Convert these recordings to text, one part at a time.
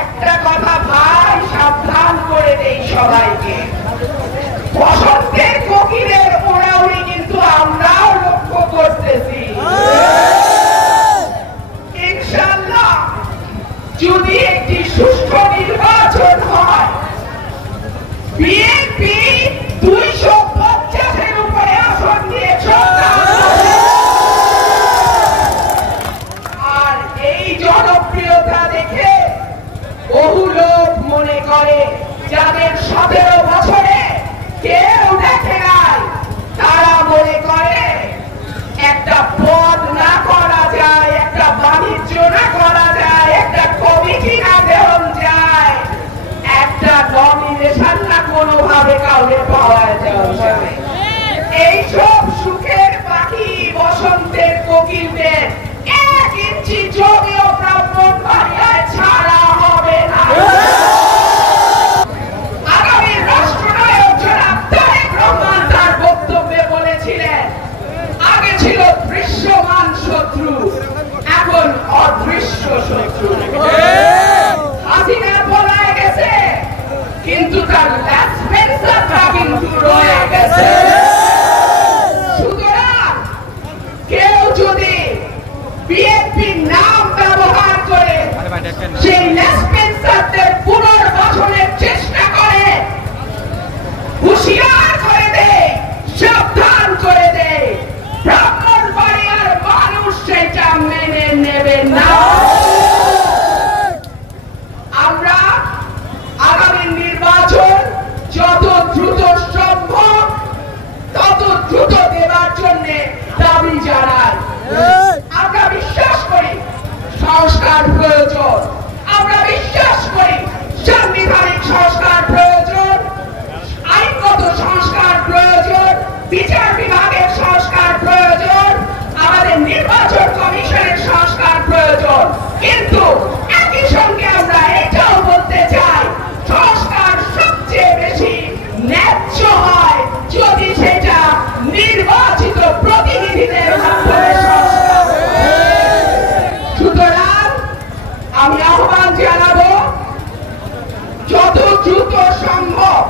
একটা কথা ভাই সাবধান করে দেই সবাইকে, বসন্তের কোকিলের ওড়াউড়ি কিন্তু আমরাও লক্ষ্য করতেছি। ইনশাআল্লাহ যদি একটি সুষ্ঠু নির্বাচন হয়, বিএনপি 250-এর উপরে আসন নিয়ে আর এই জনপ্রিয়তা দেখে বহু লোক মনে করে যাদের 17 বছরে কেউ দেখে নাই, তারা মনে করে একটা পদ না করা যায়, একটা বাণিজ্য না করা যায়, একটা কমিটি না দেওয়া যায়, একটা নমিনেশন না কোনোভাবে কাউকে পাওয়া যায়। এইসব সুখের পাখি বসন্তের কোকিলদের 1 ইঞ্চি জমিও ব্রাহ্মণবাড়িয়ায় ছাড়া হবে না। আগামী রাষ্ট্রনায়ক জনাব তারেক রহমান তার বক্তব্যে বলেছিলেন, আগে ছিল দৃশ্যমান শত্রু, এখন অদৃশ্য শত্রু। হাসিনা পলায় গেছে, কিন্তু তার ল্যাসপেন্সারটা কিন্তু রয়ে গেছে। সুতরাং কেউ যদি বিএনপির নাম ব্যবহার করে সেই ল্যাসপেন্সারদের পুনর্বাসনের চেষ্টা করে, হুঁশিয়ার করে দেয়, সাবধান করে দেয়, ব্রাহ্মণবাড়িয়ার মানুষ সেটা মেনে নেবে না। আমরা আগামী নির্বাচন যত দ্রুত সম্ভব তত দ্রুত দেওয়ার জন্য দাবি জানাই। আমরা বিশ্বাস করি সংস্কার প্রয়োজন, আমরা বিশ্বাস করি সাংবিধানিক সংস্কার প্রয়োজন, আইনগত সংস্কার প্রয়োজন, বিচার বিভাগের সংস্কার প্রয়োজন, আমাদের নির্বাচন কমিশনের সংস্কার প্রয়োজন। কিন্তু একই সঙ্গে আমরা এটাও বলতে চাই, সংস্কার সবচেয়ে বেশি ন্যায্য হয় যদি সেটা নির্বাচিত প্রতিনিধিদের মাধ্যমে সংস্কার হয়। সুতরাং আমি আহ্বান জানাবো, যত দ্রুত সম্ভব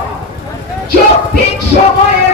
যৌক্তিক সময়ের